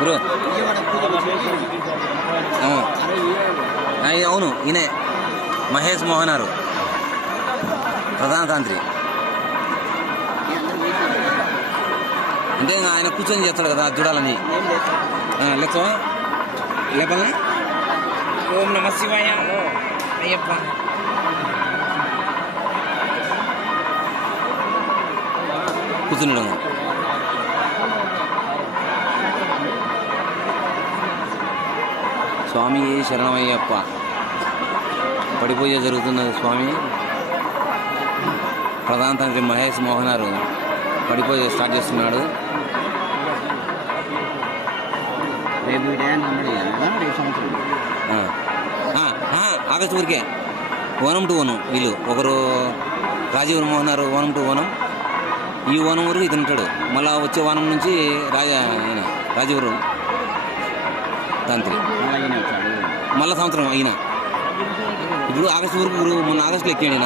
గురు అవును ఈయనే మహేష్ మోహనారు ప్రధాన తంత్రి. అంటే ఆయన కూర్చొని చేస్తాడు కదా చూడాలని. లేచవా లేపల్నా? ఓం నమ శివాయ అయ్యప్ప. కూర్చున్నాడు. స్వామి శరణమయ్యప్ప. పడిపోయే జరుగుతున్నది స్వామి. ప్రధాన తండ్రి మహేష్ మోహనారు పడిపోయే స్టార్ట్ చేస్తున్నాడు. ఆగస్టు వరకే 1 to 1 వీళ్ళు. ఒకరు రాజీవ్ మోహనారు 1 to 1. ఈ 1 వరకు ఇతను ఉంటాడు. మళ్ళా వచ్చే 1 నుంచి రాజీవరం తంత్రి. మళ్ళా సంవత్సరం అయినా ఇప్పుడు ఆగస్టు వరకు మొన్న ఆగస్టులో ఎక్కాడు.